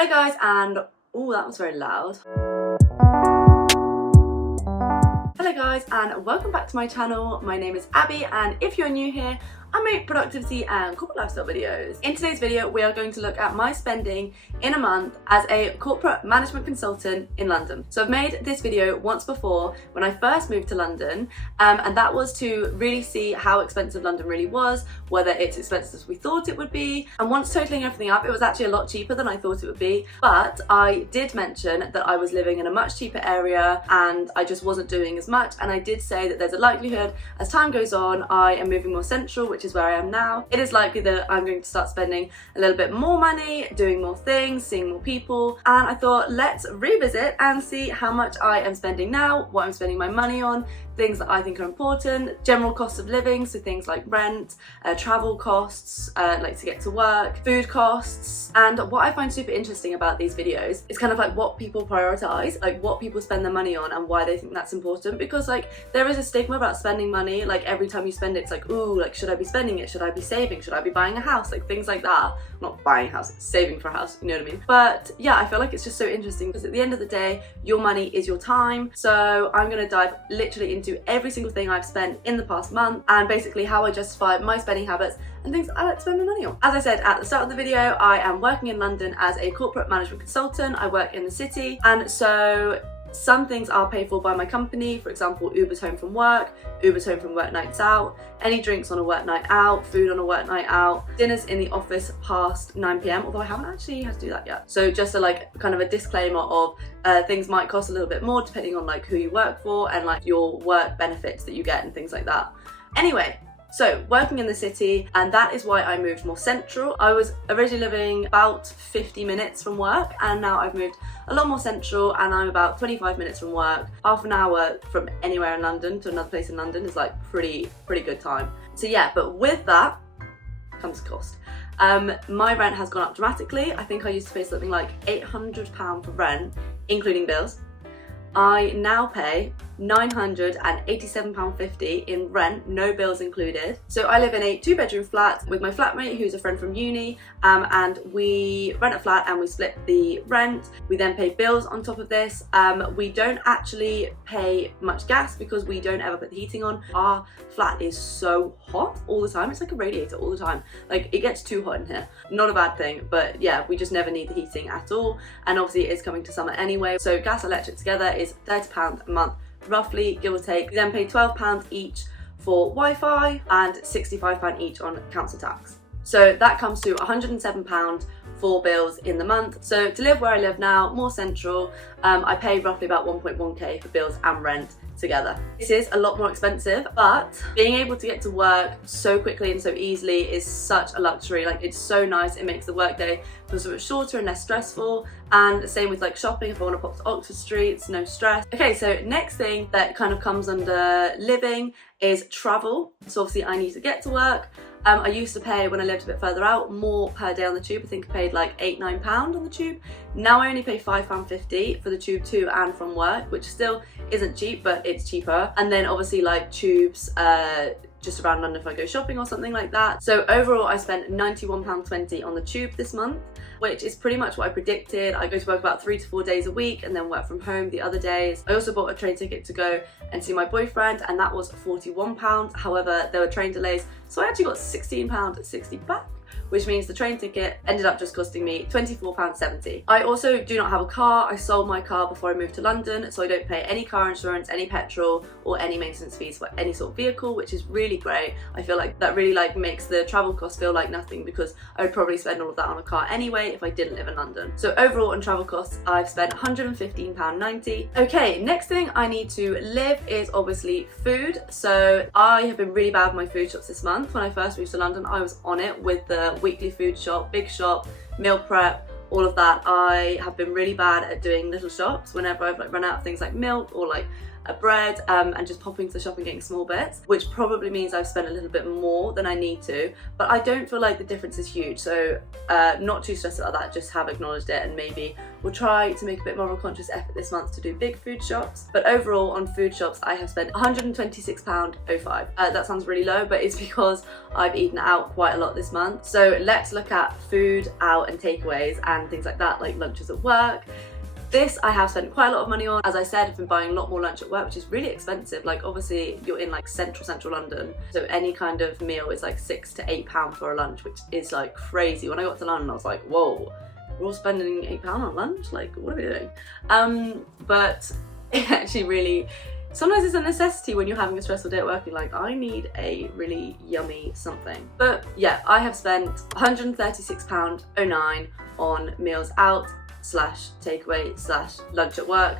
Hello guys, and oh, that was very loud. Hello guys, and welcome back to my channel. My name is Abby, and if you're new here, I make productivity and corporate lifestyle videos. In today's video, we are going to look at my spending in a month as a corporate management consultant in London. So I've made this video once before when I first moved to London, and that was to really see how expensive London really was, whether it's expensive as we thought it would be. And once totaling everything up, it was actually a lot cheaper than I thought it would be. But I did mention that I was living in a much cheaper area and I just wasn't doing as much. And I did say that there's a likelihood as time goes on, I am moving more central, which is where I am now. It is likely that I'm going to start spending a little bit more money, doing more things, seeing more people, and I thought let's revisit and see how much I am spending now, what I'm spending my money on, things that I think are important, general costs of living, so things like rent, travel costs, like to get to work, food costs. And what I find super interesting about these videos is kind of like what people prioritize, like what people spend their money on and why they think that's important, because like there is a stigma about spending money. Like every time you spend it, it's like, ooh, like should I be spending it? Should I be saving? Should I be buying a house? Like things like that. Not buying a house, saving for a house, you know what I mean? But yeah, I feel like it's just so interesting because at the end of the day, your money is your time. So I'm gonna dive literally into every single thing I've spent in the past month and basically how I justify my spending habits and things I like to spend my money on. As I said at the start of the video, I am working in London as a corporate management consultant. I work in the city, and so some things are paid for by my company. For example, Uber's home from work, Uber's home from work nights out, any drinks on a work night out, food on a work night out, dinners in the office past 9 PM, although I haven't actually had to do that yet. So just a like kind of a disclaimer of things might cost a little bit more depending on like who you work for and like your work benefits that you get and things like that. Anyway, so working in the city, and that is why I moved more central. I was originally living about 50 minutes from work, and now I've moved a lot more central and I'm about 25 minutes from work. Half an hour from anywhere in London to another place in London is like pretty good time. So yeah, but with that comes cost. My rent has gone up dramatically. I think I used to pay something like £800 for rent, including bills. I now pay £987.50 in rent, no bills included. So I live in a 2-bedroom flat with my flatmate who's a friend from uni, and we rent a flat and we split the rent. We then pay bills on top of this. We don't actually pay much gas because we don't ever put the heating on. Our flat is so hot all the time. It's like a radiator all the time. Like it gets too hot in here. Not a bad thing, but yeah, we just never need the heating at all. And obviously it is coming to summer anyway. So gas and electric together is £30 a month, roughly, give or take. We then pay £12 each for Wi-Fi and £65 each on council tax. So that comes to £107 for bills in the month. So to live where I live now, more central, I pay roughly about 1.1k for bills and rent together. This is a lot more expensive, but being able to get to work so quickly and so easily is such a luxury. Like it's so nice. It makes the workday feel so much shorter and less stressful. And same with like shopping. If I want to pop to Oxford Street, it's no stress. Okay, so next thing that kind of comes under living is travel. So obviously I need to get to work. I used to pay, when I lived a bit further out, more per day on the tube. I think I paid like £8-9 on the tube. Now I only pay £5.50 for the tube to and from work, which still isn't cheap, but it's cheaper. And then obviously like tubes just around London if I go shopping or something like that. So overall I spent £91.20 on the tube this month, which is pretty much what I predicted. I go to work about 3 to 4 days a week and then work from home the other days. I also bought a train ticket to go and see my boyfriend, and that was £41. However, there were train delays, so I actually got £16.60 back, which means the train ticket ended up just costing me £24.70. I also do not have a car. I sold my car before I moved to London, so I don't pay any car insurance, any petrol, or any maintenance fees for any sort of vehicle, which is really great. I feel like that really like makes the travel cost feel like nothing, because I would probably spend all of that on a car anyway if I didn't live in London. So overall on travel costs, I've spent £115.90. Okay, next thing I need to live is obviously food. So I have been really bad with my food shops this month. When I first moved to London, I was on it with the weekly food shop, big shop, meal prep, all of that. I have been really bad at doing little shops whenever I've like run out of things like milk or like bread and just popping to the shop and getting small bits, which probably means I've spent a little bit more than I need to, but I don't feel like the difference is huge, so not too stressed about that, just have acknowledged it, and maybe we'll try to make a bit more of a conscious effort this month to do big food shops. But overall on food shops I have spent £126.05. That sounds really low, but it's because I've eaten out quite a lot this month. So let's look at food out and takeaways and things like that, like lunches at work. This I have spent quite a lot of money on. As I said, I've been buying a lot more lunch at work, which is really expensive. Like obviously you're in like central London, so any kind of meal is like £6 to £8 for a lunch, which is like crazy. When I got to London I was like, whoa, we're all spending £8 on lunch? Like what are we doing? But it actually really, sometimes it's a necessity when you're having a stressful day at work. You're like, I need a really yummy something. But yeah, I have spent £136.09 on meals out / takeaway / lunch at work,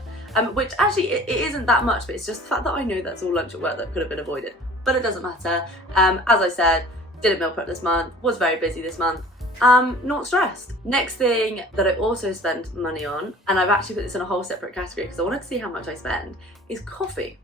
which actually it isn't that much, but it's just the fact that I know that's all lunch at work that could have been avoided. But it doesn't matter. As I said, didn't meal prep this month, was very busy this month. Not stressed. Next thing that I also spend money on, and I've actually put this in a whole separate category because I wanted to see how much I spend, is coffee.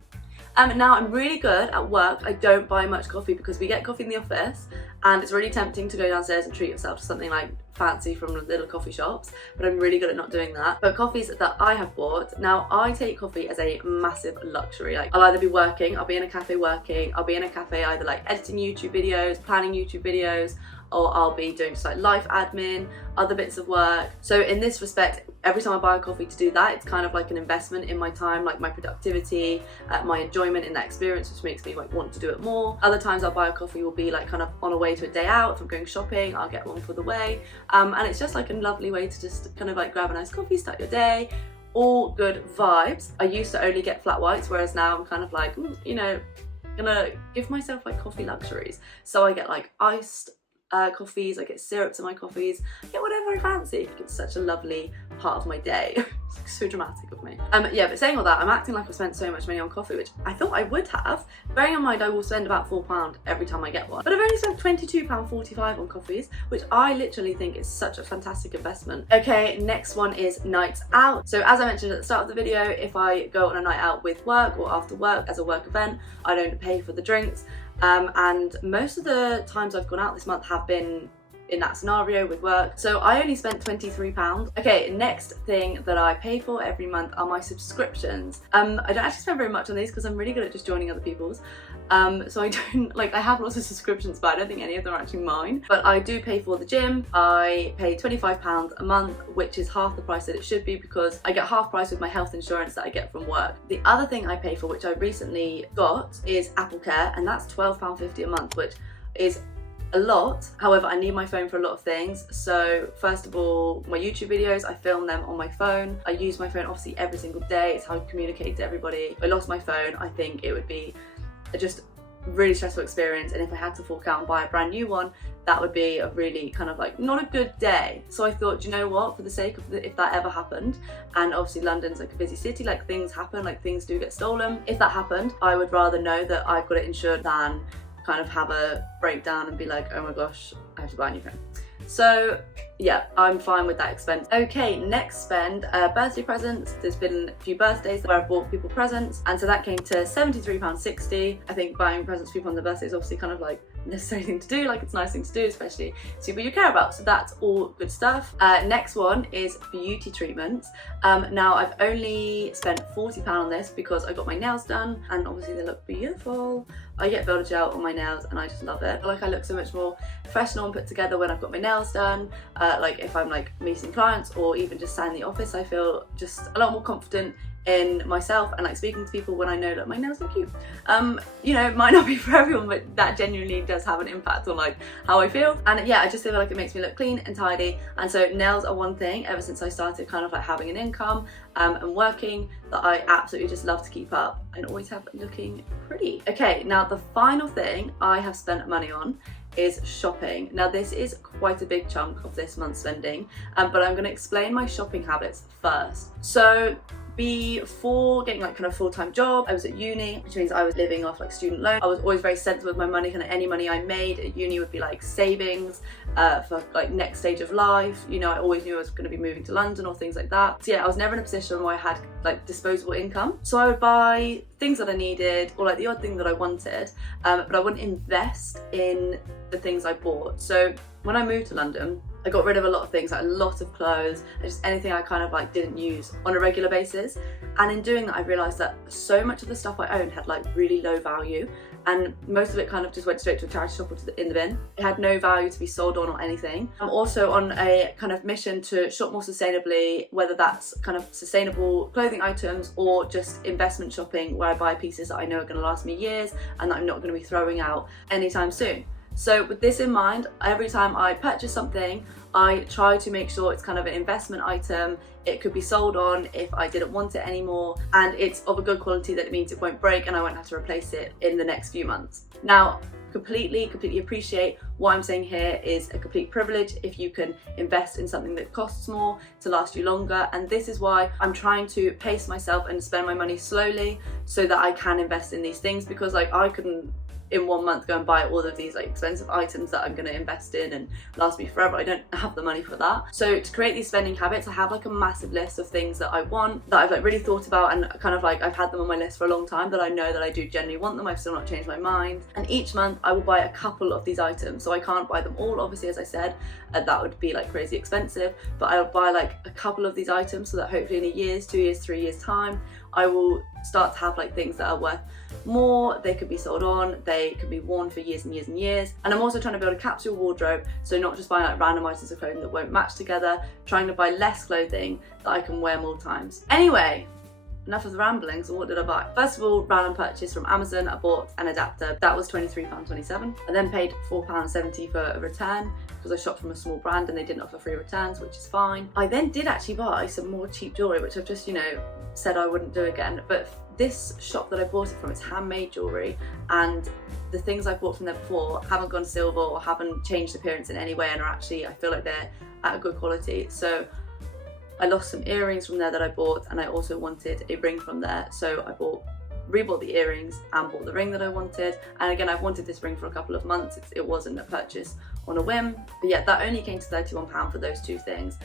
Now I'm really good at work. I don't buy much coffee because we get coffee in the office and it's really tempting to go downstairs and treat yourself to something like fancy from little coffee shops, but I'm really good at not doing that. But coffees that I have bought, now I take coffee as a massive luxury. Like I'll either be working, I'll be in a cafe working, I'll be in a cafe either like editing YouTube videos, planning YouTube videos, or I'll be doing just like life admin, other bits of work. So in this respect, every time I buy a coffee to do that, it's kind of like an investment in my time, like my productivity, my enjoyment in that experience, which makes me like want to do it more. Other times I'll buy a coffee will be like kind of on a way to a day out. If I'm going shopping, I'll get one for the way. And it's just like a lovely way to just kind of like grab a nice coffee, start your day. All good vibes. I used to only get flat whites, whereas now I'm kind of like, you know, gonna give myself like coffee luxuries. So I get like iced coffees, I get syrups in my coffees, I get whatever I fancy. It's such a lovely part of my day. It's so dramatic of me. Yeah, but saying all that, I'm acting like I've spent so much money on coffee, which I thought I would have. Bearing in mind I will spend about £4 every time I get one. But I've only spent £22.45 on coffees, which I literally think is such a fantastic investment. Okay, next one is nights out. So as I mentioned at the start of the video, if I go on a night out with work or after work as a work event, I don't pay for the drinks. And most of the times I've gone out this month have been in that scenario with work, so I only spent £23. Okay, next thing that I pay for every month are my subscriptions. I don't actually spend very much on these because I'm really good at just joining other people's. So I don't, like, I have lots of subscriptions, but I don't think any of them are actually mine. But I do pay for the gym. I pay £25 a month, which is half the price that it should be because I get half price with my health insurance that I get from work. The other thing I pay for, which I recently got, is Apple Care, and that's £12.50 a month, which is a lot. However, I need my phone for a lot of things. So first of all, my YouTube videos, I film them on my phone. I use my phone obviously every single day. It's how I communicate to everybody. If I lost my phone, I think it would be just a really stressful experience, and if I had to fork out and buy a brand new one, that would be a really kind of like not a good day. So I thought, do you know what, for the sake of if that ever happened, and obviously London's like a busy city, like things happen, like things do get stolen. If that happened, I would rather know that I've got it insured than kind of have a breakdown and be like, oh my gosh, I have to buy a new phone. So yeah, I'm fine with that expense. Okay, next spend, birthday presents. There's been a few birthdays where I've bought people presents, and so that came to £73.60. I think buying presents for people on their birthday is obviously kind of like a necessary thing to do, like it's a nice thing to do, especially to people you care about, so that's all good stuff. Next one is beauty treatments. Now I've only spent £40 on this because I got my nails done, and obviously they look beautiful. I get builder gel on my nails and I just love it. Like I look so much more professional and put together when I've got my nails done. Like if I'm like meeting clients or even just sat in the office, I feel just a lot more confident in myself and like speaking to people when I know that my nails are cute. You know, it might not be for everyone, but that genuinely does have an impact on like how I feel. And yeah, I just feel like it makes me look clean and tidy. And so nails are one thing ever since I started kind of like having an income and working that I absolutely just love to keep up and always have looking pretty. Okay, now the final thing I have spent money on is shopping. Now this is quite a big chunk of this month's spending, but I'm going to explain my shopping habits first. So before getting like kind of full-time job, I was at uni, which means I was living off like student loan. I was always very sensible with my money, kind of any money I made at uni would be like savings for like next stage of life. You know, I always knew I was going to be moving to London or things like that. So yeah, I was never in a position where I had like disposable income. So I would buy things that I needed or like the odd thing that I wanted, but I wouldn't invest in the things I bought. So when I moved to London, I got rid of a lot of things, like a lot of clothes and just anything I kind of like didn't use on a regular basis. And in doing that, I realized that so much of the stuff I owned had like really low value, and most of it kind of just went straight to a charity shop or in the bin. It had no value to be sold on or anything. I'm also on a kind of mission to shop more sustainably, whether that's kind of sustainable clothing items or just investment shopping where I buy pieces that I know are going to last me years and that I'm not going to be throwing out anytime soon. So with this in mind, every time I purchase something, I try to make sure it's kind of an investment item. It could be sold on if I didn't want it anymore, and it's of a good quality that it means it won't break and I won't have to replace it in the next few months. Now, completely appreciate what I'm saying here is a complete privilege if you can invest in something that costs more to last you longer, and this is why I'm trying to pace myself and spend my money slowly so that I can invest in these things, because like I couldn't in 1 month go and buy all of these like expensive items that I'm going to invest in and last me forever. I don't have the money for that. So to create these spending habits, I have like a massive list of things that I want, that I've like really thought about, and kind of like I've had them on my list for a long time, that I know that I do genuinely want them. I've still not changed my mind, and each month I will buy a couple of these items. So I can't buy them all, obviously, as I said, that would be like crazy expensive, but I'll buy like a couple of these items so that hopefully in a year's, 2 years, 3 years time, I will start to have like things that are worth more. They could be sold on, they could be worn for years and years and years. And I'm also trying to build a capsule wardrobe, so not just buying like random items of clothing that won't match together, trying to buy less clothing that I can wear more times. Anyway, enough of the rambling. So what did I buy? First of all, random purchase from Amazon. I bought an adapter. That was £23.27. I then paid £4.70 for a return because I shopped from a small brand and they didn't offer free returns, which is fine. I then did actually buy some more cheap jewellery, which I've just, you know, said I wouldn't do again. But this shop that I bought it from, it's handmade jewellery, and the things I bought from there before haven't gone silver or haven't changed appearance in any way, and are actually, I feel like they're at a good quality. So I lost some earrings from there that I bought, and I also wanted a ring from there, so I rebought the earrings and bought the ring that I wanted. And again, I've wanted this ring for a couple of months. It wasn't a purchase on a whim, but yeah, that only came to £31 for those two things.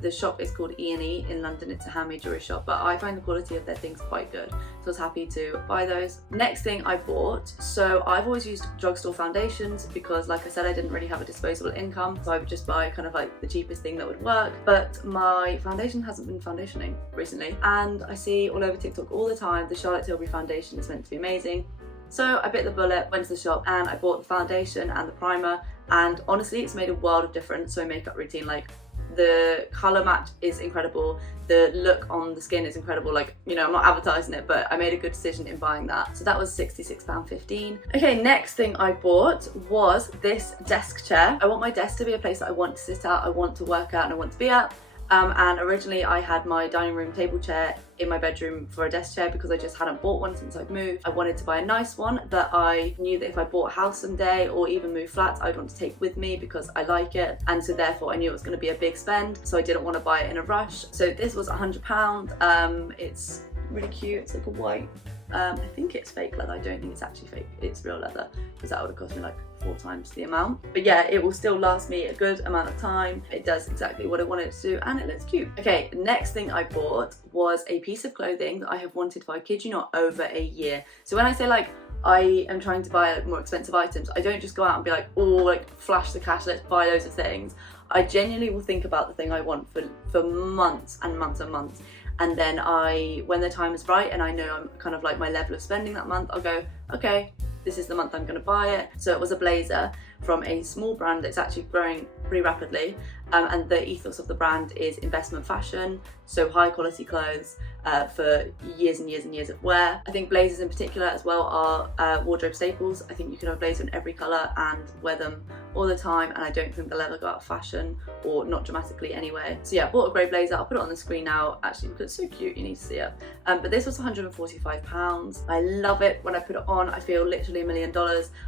The shop is called E&E in London. It's a handmade jewellery shop, but I find the quality of their things quite good, so I was happy to buy those. Next thing I bought, so I've always used drugstore foundations because, like I said, I didn't really have a disposable income, so I would just buy kind of like the cheapest thing that would work. But my foundation hasn't been foundationing recently, and I see all over TikTok all the time the Charlotte Tilbury foundation is meant to be amazing. So I bit the bullet, went to the shop, and I bought the foundation and the primer, and honestly it's made a world of difference to my makeup routine. Like, the colour match is incredible, the look on the skin is incredible. Like, you know, I'm not advertising it, but I made a good decision in buying that. So that was £66.15. Okay, next thing I bought was this desk chair. I want my desk to be a place that I want to sit at, I want to work at, and I want to be at. And originally I had my dining room table chair in my bedroom for a desk chair because I just hadn't bought one since I'd moved. I wanted to buy a nice one that I knew that if I bought a house someday or even move flats, I'd want to take with me because I like it, and so therefore I knew it was going to be a big spend, so I didn't want to buy it in a rush. So this was £100. It's really cute. It's like a white, I think it's fake leather. I don't think it's actually fake, it's real leather, because that would have cost me like 4 times the amount. But yeah, it will still last me a good amount of time. It does exactly what I wanted it to do, and it looks cute. Okay, next thing I bought was a piece of clothing that I have wanted for, I kid you not, over a year. So when I say like I am trying to buy like more expensive items, I don't just go out and be like, oh, like flash the cash, let's buy loads of things. I genuinely will think about the thing I want for months and months and months. And then when the time is right and I know I'm kind of like my level of spending that month, I'll go, okay, this is the month I'm going to buy it. So it was a blazer from a small brand that's actually growing pretty rapidly, and the ethos of the brand is investment fashion, so high quality clothes for years and years and years of wear. I think blazers in particular as well are wardrobe staples. I think you can have a blazer in every colour and wear them all the time, and I don't think they'll ever go out of fashion, or not dramatically anyway. So yeah, I bought a grey blazer. I'll put it on the screen now actually because it's so cute, you need to see it. But this was £145. I love it. When I put it on, I feel literally $1 million.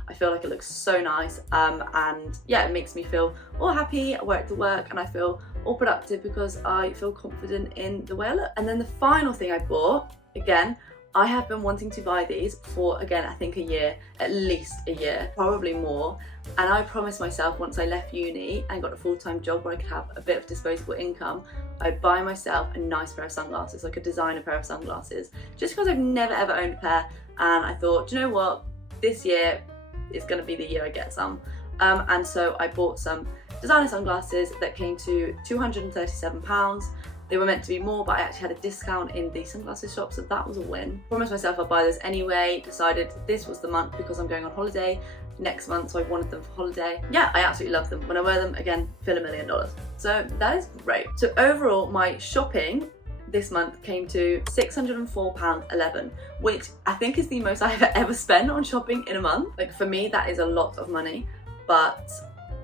I feel like it looks so nice, and yeah, it makes me feel all happy. I wear it to work, work and I feel all productive because I feel confident in the way I look. And then the final thing I bought, again, I have been wanting to buy these for, again, I think a year, at least a year, probably more. And I promised myself once I left uni and got a full-time job where I could have a bit of disposable income, I'd buy myself a nice pair of sunglasses, like a designer pair of sunglasses, just because I've never ever owned a pair. And I thought, do you know what? This year is going to be the year I get some. And so I bought some designer sunglasses that came to £237. They were meant to be more, but I actually had a discount in the sunglasses shop, so that was a win. Promised myself I'd buy this anyway, decided this was the month because I'm going on holiday next month, so I wanted them for holiday. Yeah, I absolutely love them. When I wear them, again, feel $1 million. So that is great. So overall, my shopping this month came to £604.11, which I think is the most I've ever spent on shopping in a month. Like, for me, that is a lot of money, but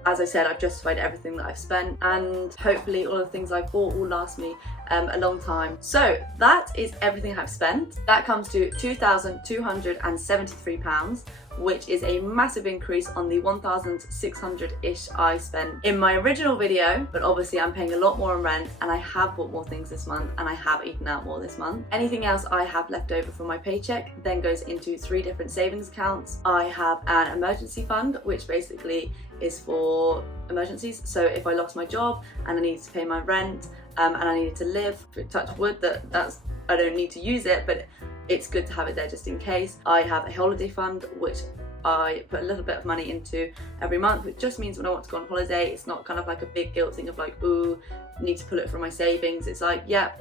as I said, I've justified everything that I've spent, and hopefully all the things I've bought will last me a long time. So that is everything I've spent. That comes to £2,273, which is a massive increase on the 1,600-ish I spent in my original video, but obviously I'm paying a lot more on rent, and I have bought more things this month, and I have eaten out more this month. Anything else I have left over from my paycheck then goes into 3 different savings accounts. I have an emergency fund, which basically is for emergencies. So if I lost my job and I needed to pay my rent, and I needed to live, touch wood, I don't need to use it, but it's good to have it there just in case. I have a holiday fund, which I put a little bit of money into every month, which just means when I want to go on holiday, it's not kind of like a big guilt thing of like, ooh, I need to pull it from my savings. It's like, yeah,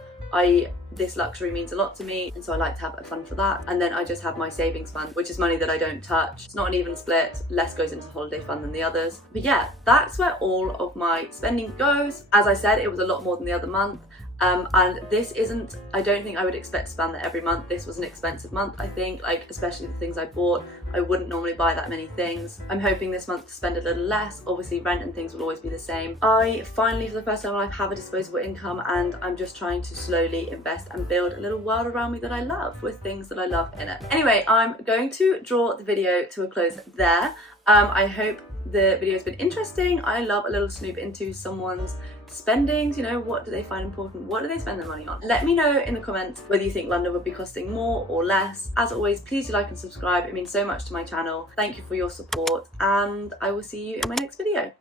this luxury means a lot to me, and so I like to have a fund for that. And then I just have my savings fund, which is money that I don't touch. It's not an even split, less goes into the holiday fund than the others. But yeah, that's where all of my spending goes. As I said, it was a lot more than the other month. And this isn't, I don't think I would expect to spend that every month. This was an expensive month, I think, like especially the things I bought. I wouldn't normally buy that many things. I'm hoping this month to spend a little less. Obviously rent and things will always be the same. I finally, for the first time in my life, have a disposable income, and I'm just trying to slowly invest and build a little world around me that I love, with things that I love in it. Anyway, I'm going to draw the video to a close there. I hope the video has been interesting. I love a little snoop into someone's spendings. You know, what do they find important? What do they spend their money on? Let me know in the comments whether you think London would be costing more or less. As always, please do like and subscribe. It means so much to my channel. Thank you for your support, and I will see you in my next video.